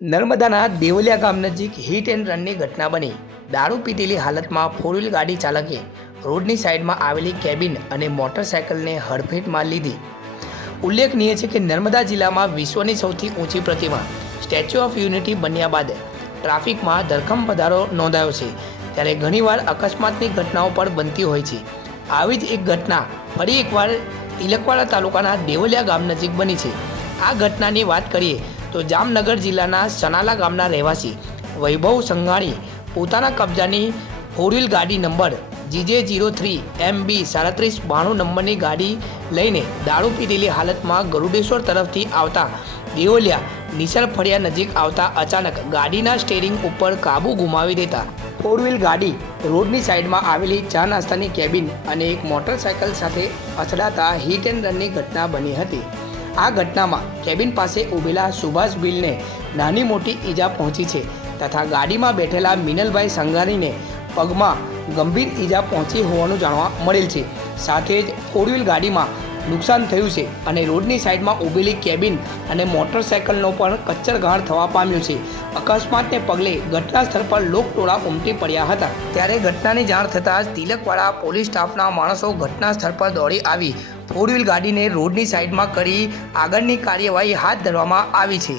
નર્મદાના દેવલિયા ગામ નજીક હિટ એન્ડ રનની ઘટના બની. દારૂ પીધેલી હાલતમાં ફોર વ્હીલ ગાડી ચાલકે રોડની સાઈડમાં આવેલી કેબિન અને મોટરસાયકલને હડફેટમાં લીધી. ઉલ્લેખનીય છે કે નર્મદા જિલ્લામાં વિશ્વની સૌથી ઊંચી પ્રતિમા સ્ટેચ્યુ ઓફ યુનિટી બન્યા બાદ ટ્રાફિકમાં ધરખમ વધારો નોંધાયો છે. ત્યારે ઘણીવાર અકસ્માતની ઘટનાઓ પણ બનતી હોય છે. આવી જ એક ઘટના ફરી એકવાર તિલકવાડા તાલુકાના દેવલિયા ગામ નજીક બની છે. આ ઘટનાની વાત કરીએ તો જામનગર જિલ્લાના સનાલા ગામના રહેવાસી વૈભવ સંઘાણી પોતાના કબજાની ફોર વ્હીલ ગાડી number GJ zero three M B સાડત્રીસ બાણું નંબરની ગાડી લઈને દારૂ પીધેલી હાલતમાં ગરુડેશ્વર તરફથી આવતા દેવલિયા નિસર ફળિયા નજીક આવતા અચાનક ગાડીના સ્ટેરિંગ ઉપર કાબુ ગુમાવી દેતા. ફોર વ્હીલ ગાડી રોડની સાઈડમાં આવેલી ચા નાસ્તાની કેબિન અને એક મોટરસાયકલ સાથે અથડાતા હિટ એન્ડ રનની ઘટના બની હતી. આ ઘટનામાં કેબિન પાસે ઊભેલા સુભાષ ભીલને નાની મોટી ઈજા પહોંચી છે તથા ગાડીમાં બેઠેલા મિનલભાઈ સંઘાણીને પગમાં ગંભીર ઈજા પહોંચી હોવાનું જાણવા મળેલ છે. સાથે જ ફોર વ્હીલ ગાડીમાં નુકસાન થયું છે અને રોડની સાઈડમાં ઊભેલી કેબિન અને મોટરસાયકલનો પણ કચ્ચરઘાણ થવા પામ્યું છે. અકસ્માતને પગલે ઘટના સ્થળ પર લોકટોળા ઉમટી પડ્યા હતા. ત્યારે ઘટનાની જાણ થતાં જ તિલકવાડા પોલીસ સ્ટાફના માણસો ઘટના સ્થળ પર દોડી આવી. ફોર વ્હીલ ગાડીને રોડની સાઈડમાં કરી આગળની કાર્યવાહી હાથ ધરવામાં આવી છે.